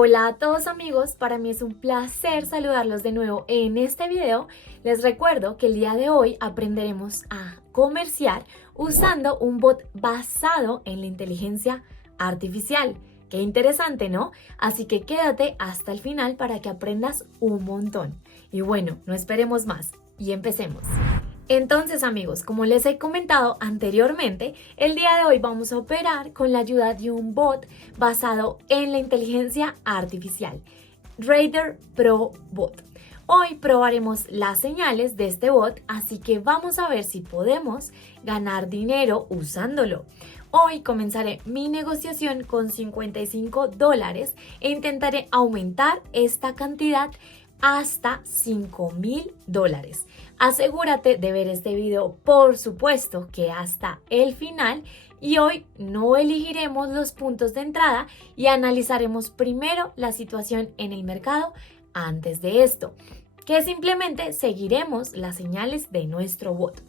Hola a todos amigos, para mí es un placer saludarlos de nuevo en este video. Les recuerdo que el día de hoy aprenderemos a comerciar usando un bot basado en la inteligencia artificial. Qué interesante, ¿no? Así que quédate hasta el final para que aprendas un montón. Y bueno, no esperemos más y empecemos. Entonces amigos, como les he comentado anteriormente, el día de hoy vamos a operar con la ayuda de un bot basado en la inteligencia artificial, Raider Pro Bot. Hoy probaremos las señales de este bot, así que vamos a ver si podemos ganar dinero usándolo. Hoy comenzaré mi negociación con $55 e intentaré aumentar esta cantidad hasta $5,000. Asegúrate de ver este video, por supuesto que hasta el final, y hoy no elegiremos los puntos de entrada y analizaremos primero la situación en el mercado antes de esto, que simplemente seguiremos las señales de nuestro bot.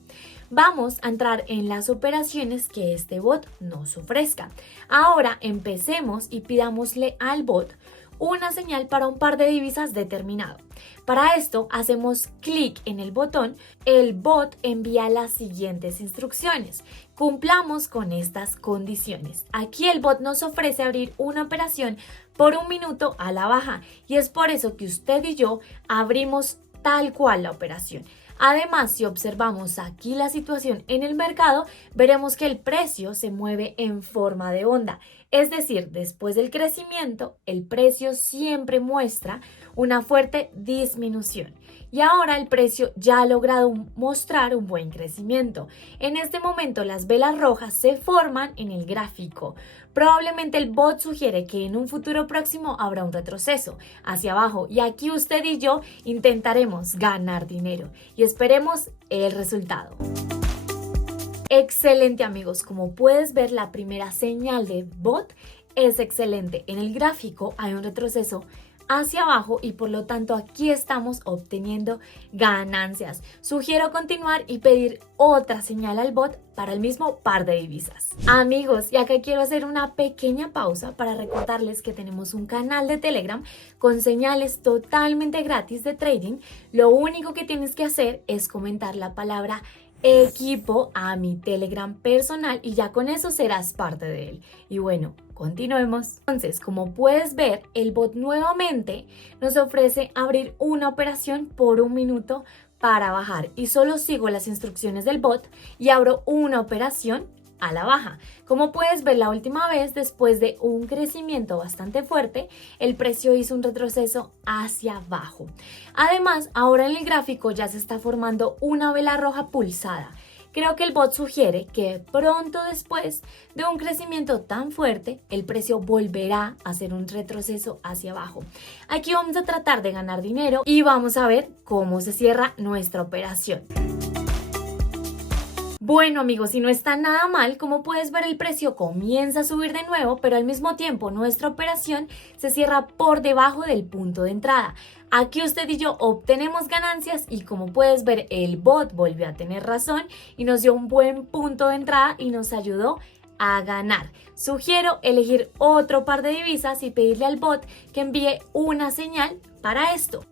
Vamos a entrar en las operaciones que este bot nos ofrezca. Ahora empecemos y pidámosle al bot una señal para un par de divisas determinado. Para esto hacemos clic en el botón, el bot envía las siguientes instrucciones. Cumplamos con estas condiciones. Aquí el bot nos ofrece abrir una operación por 1 minuto a la baja y es por eso que usted y yo abrimos tal cual la operación. Además, si observamos aquí la situación en el mercado, veremos que el precio se mueve en forma de onda. Es decir, después del crecimiento, el precio siempre muestra una fuerte disminución. Y ahora el precio ya ha logrado mostrar un buen crecimiento. En este momento las velas rojas se forman en el gráfico. Probablemente el bot sugiere que en un futuro próximo habrá un retroceso hacia abajo y aquí usted y yo intentaremos ganar dinero y esperemos el resultado. Excelente amigos, como puedes ver la primera señal de bot es excelente. En el gráfico hay un retroceso hacia abajo y por lo tanto aquí estamos obteniendo ganancias. Sugiero continuar y pedir otra señal al bot para el mismo par de divisas. Amigos, y acá quiero hacer una pequeña pausa para recordarles que tenemos un canal de Telegram con señales totalmente gratis de trading. Lo único que tienes que hacer es comentar la palabra equipo a mi Telegram personal y ya con eso serás parte de él. Y bueno, continuemos. Entonces, como puedes ver, el bot nuevamente nos ofrece abrir una operación por 1 minuto para bajar y solo sigo las instrucciones del bot y abro una operación a la baja. Como puedes ver, la última vez, después de un crecimiento bastante fuerte, el precio hizo un retroceso hacia abajo. Además, ahora en el gráfico ya se está formando una vela roja pulsada. Creo que el bot sugiere que pronto después de un crecimiento tan fuerte, el precio volverá a hacer un retroceso hacia abajo. Aquí vamos a tratar de ganar dinero y vamos a ver cómo se cierra nuestra operación. Bueno amigos, si no está nada mal, como puedes ver el precio comienza a subir de nuevo, pero al mismo tiempo nuestra operación se cierra por debajo del punto de entrada. Aquí usted y yo obtenemos ganancias y como puedes ver el bot volvió a tener razón y nos dio un buen punto de entrada y nos ayudó a ganar. Sugiero elegir otro par de divisas y pedirle al bot que envíe una señal para esto.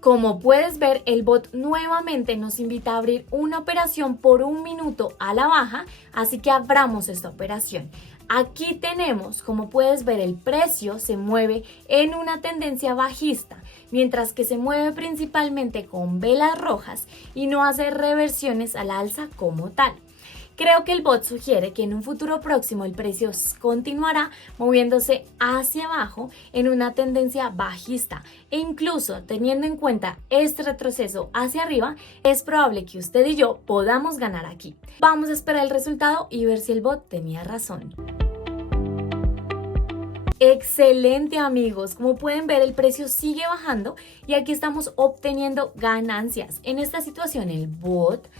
Como puedes ver, el bot nuevamente nos invita a abrir una operación por 1 minuto a la baja, así que abramos esta operación. Aquí tenemos, como puedes ver, el precio se mueve en una tendencia bajista, mientras que se mueve principalmente con velas rojas y no hace reversiones al alza como tal. Creo que el bot sugiere que en un futuro próximo el precio continuará moviéndose hacia abajo en una tendencia bajista e incluso teniendo en cuenta este retroceso hacia arriba, es probable que usted y yo podamos ganar aquí. Vamos a esperar el resultado y ver si el bot tenía razón. Excelente amigos, como pueden ver el precio sigue bajando y aquí estamos obteniendo ganancias. En esta situación el bot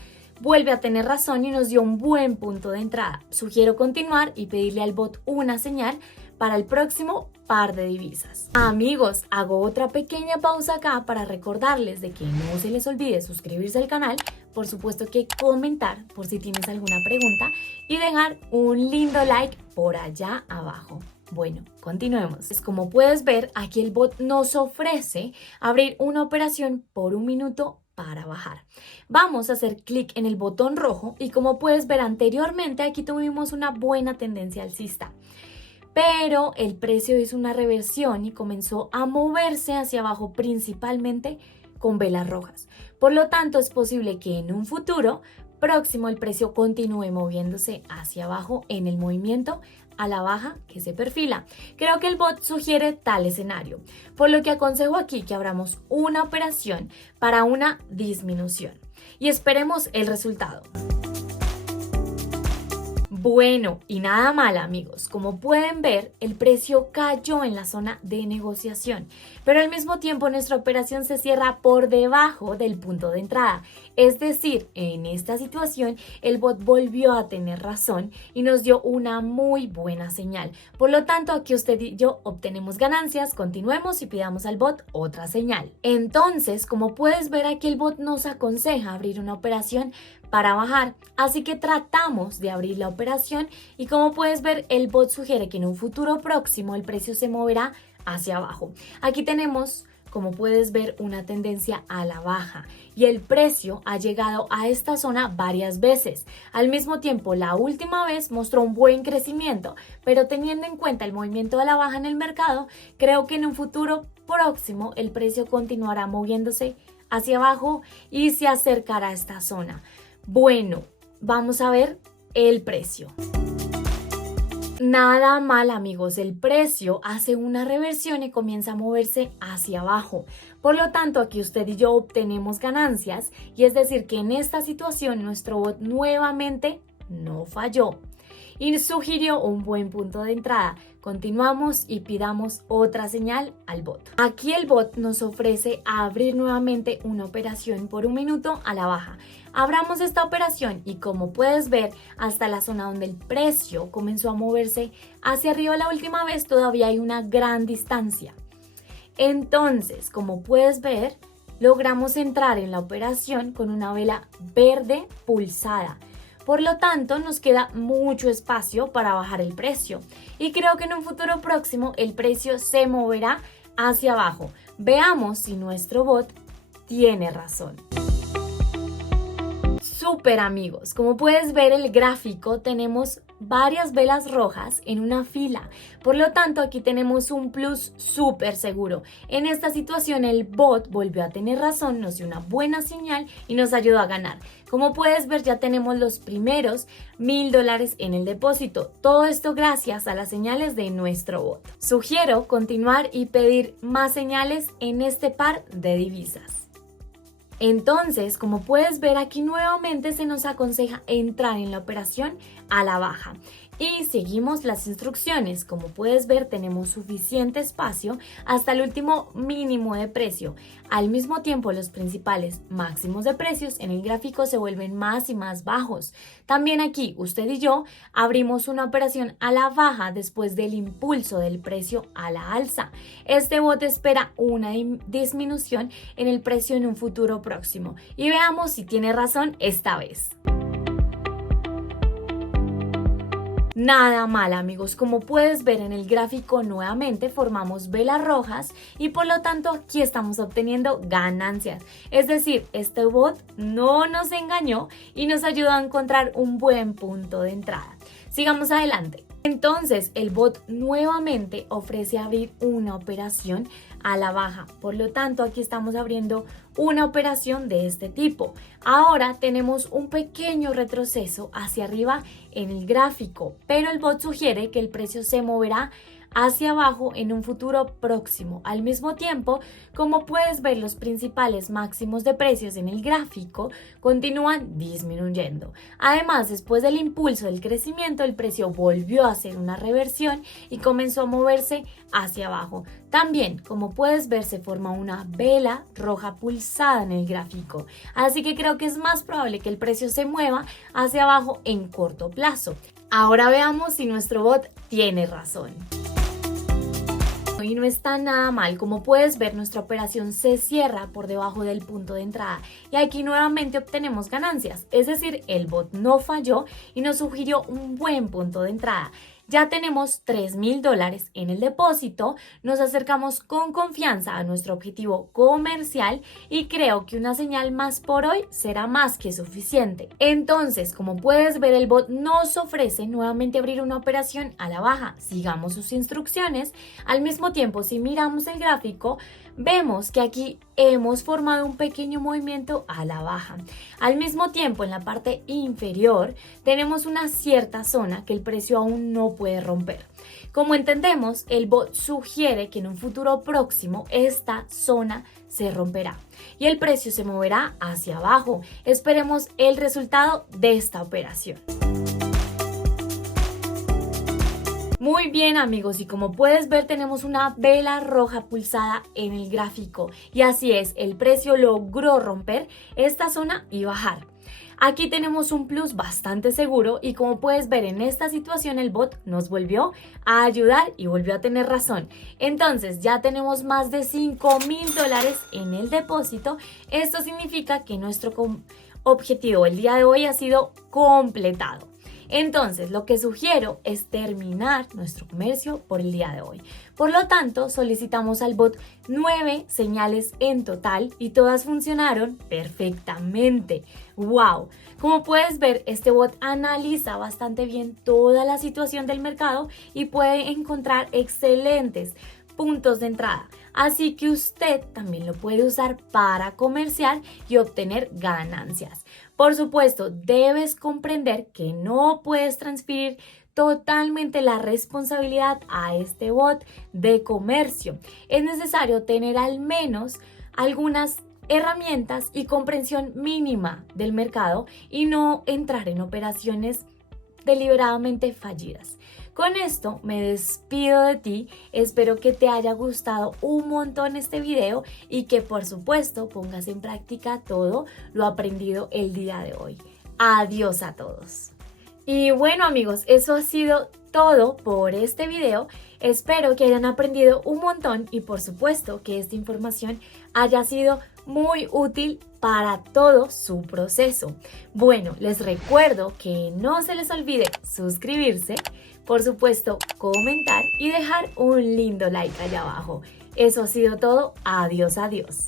vuelve a tener razón y nos dio un buen punto de entrada. Sugiero continuar y pedirle al bot una señal para el próximo par de divisas. Amigos, hago otra pequeña pausa acá para recordarles de que no se les olvide suscribirse al canal, por supuesto que comentar por si tienes alguna pregunta y dejar un lindo like por allá abajo. Bueno, continuemos. Como puedes ver, aquí el bot nos ofrece abrir una operación por 1 minuto para bajar. Vamos a hacer clic en el botón rojo y como puedes ver anteriormente, aquí tuvimos una buena tendencia alcista. Pero el precio hizo una reversión y comenzó a moverse hacia abajo principalmente con velas rojas. Por lo tanto, es posible que en un futuro próximo el precio continúe moviéndose hacia abajo en el movimiento a la baja que se perfila. Creo que el bot sugiere tal escenario, por lo que aconsejo aquí que abramos una operación para una disminución y esperemos el resultado. Bueno, y nada mal amigos, como pueden ver, el precio cayó en la zona de negociación, pero al mismo tiempo nuestra operación se cierra por debajo del punto de entrada. Es decir, en esta situación el bot volvió a tener razón y nos dio una muy buena señal. Por lo tanto, aquí usted y yo obtenemos ganancias, continuemos y pidamos al bot otra señal. Entonces, como puedes ver aquí el bot nos aconseja abrir una operación para bajar, así que tratamos de abrir la operación y como puedes ver el bot sugiere que en un futuro próximo el precio se moverá hacia abajo. Aquí tenemos, como puedes ver, una tendencia a la baja y el precio ha llegado a esta zona varias veces. Al mismo tiempo, la última vez mostró un buen crecimiento, pero teniendo en cuenta el movimiento de la baja en el mercado, creo que en un futuro próximo el precio continuará moviéndose hacia abajo y se acercará a esta zona. Bueno, vamos a ver el precio. Nada mal amigos, el precio hace una reversión y comienza a moverse hacia abajo. Por lo tanto, aquí usted y yo obtenemos ganancias y es decir que en esta situación nuestro bot nuevamente no falló y sugirió un buen punto de entrada. Continuamos y pidamos otra señal al bot. Aquí el bot nos ofrece abrir nuevamente una operación por 1 minuto a la baja. Abramos esta operación y como puedes ver hasta la zona donde el precio comenzó a moverse hacia arriba la última vez todavía hay una gran distancia. Entonces, como puedes ver, logramos entrar en la operación con una vela verde pulsada. Por lo tanto, nos queda mucho espacio para bajar el precio y creo que en un futuro próximo el precio se moverá hacia abajo. Veamos si nuestro bot tiene razón. Súper amigos, como puedes ver el gráfico tenemos varias velas rojas en una fila, por lo tanto aquí tenemos un plus súper seguro. En esta situación el bot volvió a tener razón, nos dio una buena señal y nos ayudó a ganar. Como puedes ver ya tenemos los primeros $1000 en el depósito, todo esto gracias a las señales de nuestro bot. Sugiero continuar y pedir más señales en este par de divisas. Entonces, como puedes ver aquí nuevamente se nos aconseja entrar en la operación a la baja y seguimos las instrucciones. Como puedes ver tenemos suficiente espacio hasta el último mínimo de precio. Al mismo tiempo los principales máximos de precios en el gráfico se vuelven más y más bajos. También aquí usted y yo abrimos una operación a la baja después del impulso del precio a la alza. Este bot espera una disminución en el precio en un futuro próximo y veamos si tiene razón esta vez. Nada mal amigos, como puedes ver en el gráfico nuevamente formamos velas rojas y por lo tanto aquí estamos obteniendo ganancias. Es decir, este bot no nos engañó y nos ayudó a encontrar un buen punto de entrada. Sigamos adelante. Entonces el bot nuevamente ofrece abrir una operación a la baja, por lo tanto aquí estamos abriendo una operación de este tipo. Ahora tenemos un pequeño retroceso hacia arriba en el gráfico, pero el bot sugiere que el precio se moverá hacia abajo en un futuro próximo. Al mismo tiempo, como puedes ver, los principales máximos de precios en el gráfico continúan disminuyendo. Además, después del impulso del crecimiento, el precio volvió a hacer una reversión y comenzó a moverse hacia abajo. También, como puedes ver, se forma una vela roja pulsada en el gráfico. Así que creo que es más probable que el precio se mueva hacia abajo en corto plazo. Ahora veamos si nuestro bot tiene razón. Y no está nada mal, como puedes ver nuestra operación se cierra por debajo del punto de entrada y aquí nuevamente obtenemos ganancias, es decir, el bot no falló y nos sugirió un buen punto de entrada. Ya tenemos $3,000 en el depósito, nos acercamos con confianza a nuestro objetivo comercial y creo que una señal más por hoy será más que suficiente. Entonces, como puedes ver, el bot nos ofrece nuevamente abrir una operación a la baja. Sigamos sus instrucciones. Al mismo tiempo, si miramos el gráfico, vemos que aquí hemos formado un pequeño movimiento a la baja. Al mismo tiempo, en la parte inferior tenemos una cierta zona que el precio aún no puede romper. Como entendemos, el bot sugiere que en un futuro próximo esta zona se romperá y el precio se moverá hacia abajo. Esperemos el resultado de esta operación. Muy bien, amigos, y como puedes ver tenemos una vela roja pulsada en el gráfico y así es, el precio logró romper esta zona y bajar. Aquí tenemos un plus bastante seguro y como puedes ver en esta situación el bot nos volvió a ayudar y volvió a tener razón. Entonces ya tenemos más de $5,000 en el depósito. Esto significa que nuestro objetivo el día de hoy ha sido completado. Entonces, lo que sugiero es terminar nuestro comercio por el día de hoy. Por lo tanto, solicitamos al bot 9 señales en total y todas funcionaron perfectamente. ¡Wow! Como puedes ver, este bot analiza bastante bien toda la situación del mercado y puede encontrar excelentes puntos de entrada. Así que usted también lo puede usar para comerciar y obtener ganancias. Por supuesto, debes comprender que no puedes transferir totalmente la responsabilidad a este bot de comercio. Es necesario tener al menos algunas herramientas y comprensión mínima del mercado y no entrar en operaciones deliberadamente fallidas. Con esto me despido de ti, espero que te haya gustado un montón este video y que por supuesto pongas en práctica todo lo aprendido el día de hoy. Adiós a todos. Y bueno, amigos, eso ha sido todo por este video. Espero que hayan aprendido un montón y por supuesto que esta información haya sido muy útil para todo su proceso. Bueno, les recuerdo que no se les olvide suscribirse, por supuesto comentar y dejar un lindo like allá abajo. Eso ha sido todo. Adiós, adiós.